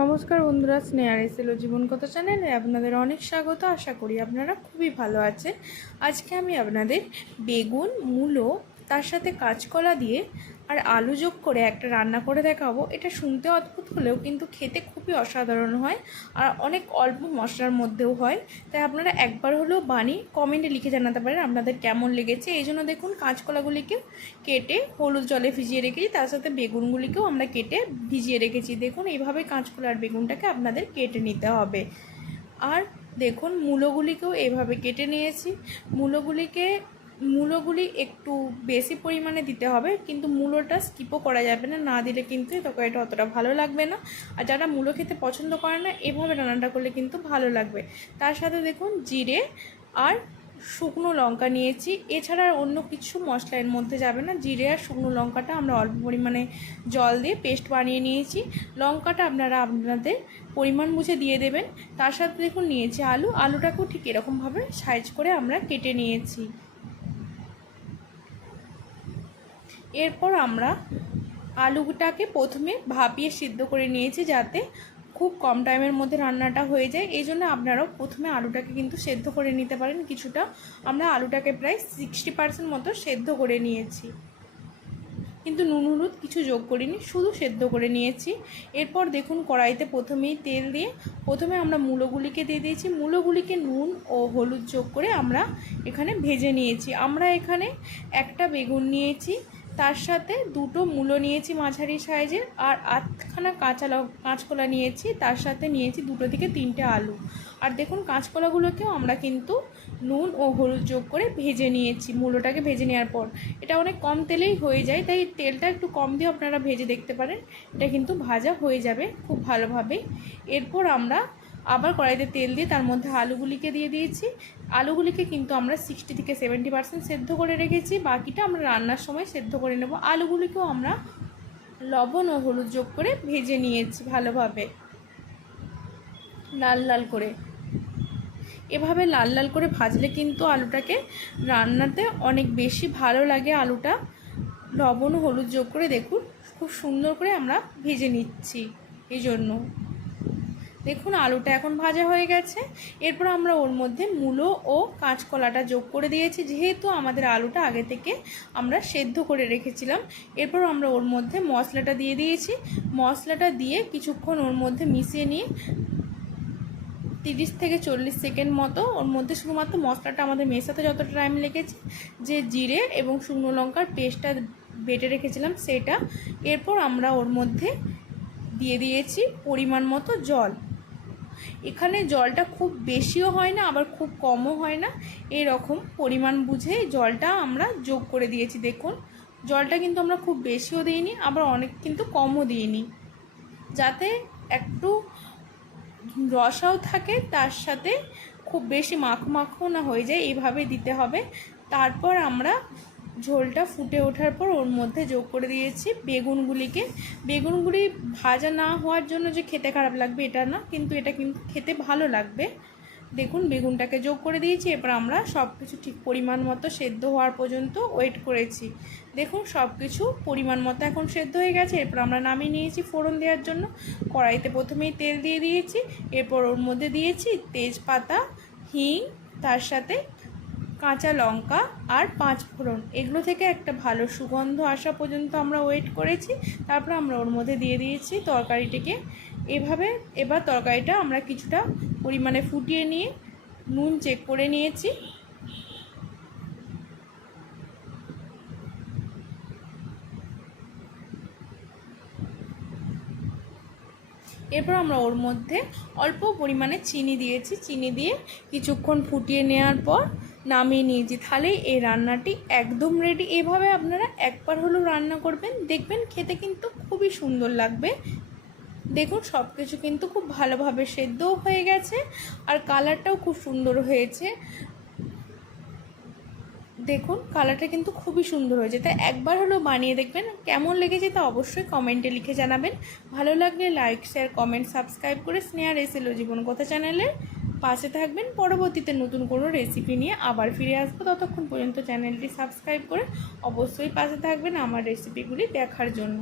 নমস্কার বন্ধুরা, স্নেহার এসেলো জীবন কথা চ্যানেলে আপনাদের অনেক স্বাগত। আশা করি আপনারা খুবই ভালো আছেন। আজকে আমি আপনাদের বেগুন, মূলো, তার সাথে কাঁচকলা দিয়ে আর আলু যোগ করে একটা রান্না করে দেখাবো। এটা শুনতে অদ্ভুত হলেও কিন্তু খেতে খুবই অসাধারণ হয় আর অনেক অল্প মশলার মধ্যেও হয়। তাই আপনারা একবার হলেও বানিয়ে কমেন্টে লিখে জানাতে পারেন আপনাদের কেমন লেগেছে। এই জন্য দেখুন কাঁচকলাগুলিকে কেটে হলুদ জলে ভিজিয়ে রেখেছি তার সাথে বেগুনগুলিকেও আমরা কেটে ভিজিয়ে রেখেছি। দেখুন এইভাবে কাঁচকলা আর বেগুনটাকে আপনাদের কেটে নিতে হবে। আর দেখুন মূলোগুলিকেও এভাবে কেটে নিয়েছি। মূলোগুলিকে মূলোগুলি একটু বেশি পরিমাণে দিতে হবে, কিন্তু মূলোটা স্কিপও করা যাবে না না দিলে কিন্তু তরকারিটা অতটা ভালো লাগবে না। আর যারা মূলো খেতে পছন্দ করে না, এভাবে রান্নাটা করলে কিন্তু ভালো লাগবে। তার সাথে দেখুন জিরে আর শুকনো লঙ্কা নিয়েছি। এছাড়া অন্য কিছু মশলা এর মধ্যে যাবে না। জিরে আর শুকনো লঙ্কাটা আমরা অল্প পরিমাণে জল দিয়ে পেস্ট বানিয়ে নিয়েছি। লঙ্কাটা আপনারা আপনাদের পরিমাণ বুঝে দিয়ে দেবেন। তার সাথে দেখুন নিয়েছি আলু। আলুটাকেও ঠিক এরকমভাবে সাইজ করে আমরা কেটে নিয়েছি। এরপর আমরা আলুটাকে প্রথমে ভাপিয়ে সিদ্ধ করে নিয়েছি যাতে খুব কম টাইমের মধ্যে রান্নাটা হয়ে যায়। এই জন্য আপনারাও প্রথমে আলুটাকে কিন্তু সেদ্ধ করে নিতে পারেন। কিছুটা আমরা আলুটাকে প্রায় সিক্সটি পার্সেন্ট মতো সেদ্ধ করে নিয়েছি। কিন্তু নুন, হলুদ কিছু যোগ করিনি, শুধু সেদ্ধ করে নিয়েছি। এরপর দেখুন কড়াইতে প্রথমেই তেল দিয়ে প্রথমে আমরা মূলোগুলিকে দিয়ে দিয়েছি। মূলোগুলিকে নুন ও হলুদ যোগ করে আমরা এখানে ভেজে নিয়েছি। আমরা এখানে একটা বেগুন নিয়েছি তার সাথে দুটো মূলো নিয়েছি মাঝারি সাইজের আর আধখানা কাঁচা কাঁচকলা নিয়েছি, তার সাথে নিয়েছি দুটো থেকে তিনটে আলু। আর দেখুন, কাঁচকলাগুলোকেও আমরা কিন্তু নুন ও হলুদ যোগ করে ভেজে নিয়েছি, মূলোটাকে ভেজে নেওয়ার পর। এটা অনেক কম তেলেই হয়ে যায়, তাই তেলটা একটু কম দিয়ে আপনারা ভেজে দেখতে পারেন। এটা কিন্তু ভাজা হয়ে যাবে খুব ভালোভাবে। এরপর আমরা আবার কড়াইতে তেল দিয়ে তার মধ্যে আলুগুলিকে দিয়ে দিয়েছি। আলুগুলিকে কিন্তু আমরা সিক্সটি থেকে সেভেন্টি পার্সেন্ট সেদ্ধ করে রেখেছি। বাকিটা আমরা রান্নার সময় সেদ্ধ করে নেব। আলুগুলিকেও আমরা লবণ ও হলুদ যোগ করে ভেজে নিয়েছি ভালোভাবে। লাল লাল করে। এভাবে লাল লাল করে ভাজলে কিন্তু আলুটাকে রান্নাতে অনেক বেশি ভালো লাগে আলুটা। লবণ ও হলুদ যোগ করে দেখুন, খুব সুন্দর করে আমরা ভেজে নিচ্ছি। এই জন্য। দেখুন, আলুটা এখন ভাজা হয়ে গেছে। এরপর আমরা ওর মধ্যে মূলো ও কাঁচকলাটা যোগ করে দিয়েছি। যেহেতু আমাদের আলুটা আগে থেকে আমরা সেদ্ধ করে রেখেছিলাম, এরপর আমরা ওর মধ্যে মশলাটা দিয়ে দিয়েছি। মশলাটা দিয়ে কিছুক্ষণ ওর মধ্যে মিশিয়ে নিয়ে তিরিশ থেকে চল্লিশ সেকেন্ড মতো ওর মধ্যে শুধুমাত্র মশলাটা আমাদের মেশাতে যতটা টাইম লেগেছে, যে জিরে এবং শুকনো লঙ্কার পেস্টটা বেটে রেখেছিলাম সেটা। এরপর আমরা ওর মধ্যে দিয়ে দিয়েছি পরিমাণ মতো জল। এখানে জলটা খুব বেশিও হয় না, আবার খুব কমও হয় না। এরকম পরিমাণ বুঝে জলটা আমরা যোগ করে দিয়েছি, দেখুন। জলটা কিন্তু আমরা খুব বেশিও দিইনি, আবার অনেক কিন্তু কমও দিইনি। যাতে একটু রসাও থাকে, তার সাথে খুব বেশি মাখো মাখো না হয়ে যায়, এইভাবে দিতে হবে। তারপর আমরা ঝোলটা ফুটে ওঠার পর ওর মধ্যে যোগ করে দিয়েছি বেগুনগুলিকে। বেগুনগুলি ভাজা না হওয়ার জন্য যে খেতে খারাপ লাগবে এটা না, কিন্তু এটা কিন্তু খেতে ভালো লাগবে। দেখুন, বেগুনটাকে যোগ করে দিয়েছি, এরপর আমরা সব কিছু ঠিক পরিমাণ মতো সেদ্ধ হওয়ার পর্যন্ত ওয়েট করেছি। দেখুন সব কিছু পরিমাণ মতো এখন সেদ্ধ হয়ে গেছে, এরপর আমরা নামিয়ে নিয়েছি ফোড়ন দেওয়ার জন্য। কড়াইতে প্রথমেই তেল দিয়ে দিয়েছি, এরপর ওর মধ্যে দিয়েছি তেজপাতা, হিং, তার সাথে কাঁচা লঙ্কা আর পাঁচ ফোড়ন। এগুলো থেকে একটা ভালো সুগন্ধ আসা পর্যন্ত আমরা ওয়েট করেছি। তারপর আমরা ওর মধ্যে দিয়ে দিয়েছি তরকারিটিকে। এভাবে এবার তরকারিটা আমরা কিছুটা পরিমাণে ফুটিয়ে নিয়ে নুন চেক করে নিয়েছি। এরপর আমরা ওর মধ্যে অল্প পরিমাণে চিনি দিয়েছি। চিনি দিয়ে কিছুক্ষণ ফুটিয়ে নেওয়ার পর নামিয়ে নিয়েছি তাহলে এই রান্নাটি একদম রেডি এভাবে আপনারা একবার হলেও রান্না করবেন। দেখবেন খেতে কিন্তু খুবই সুন্দর লাগবে। দেখুন সব কিছু কিন্তু খুব ভালোভাবে সেদ্ধও হয়ে গেছে আর কালারটাও খুব সুন্দর হয়েছে। দেখুন, কালারটা কিন্তু খুবই সুন্দর হয়েছে। তাই একবার হলেও বানিয়ে দেখবেন। কেমন লেগেছে তা অবশ্যই কমেন্টে লিখে জানাবেন। ভালো লাগলে লাইক শেয়ার কমেন্ট সাবস্ক্রাইব করে স্নেহার এসেলো জীবন কথা চ্যানেলের পাশে থাকবেন। পরবর্তীতে নতুন কোনো রেসিপি নিয়ে আবার ফিরে আসব। ততক্ষণ পর্যন্ত চ্যানেলটি সাবস্ক্রাইব করে অবশ্যই পাশে থাকবেন আমার রেসিপিগুলি দেখার জন্য।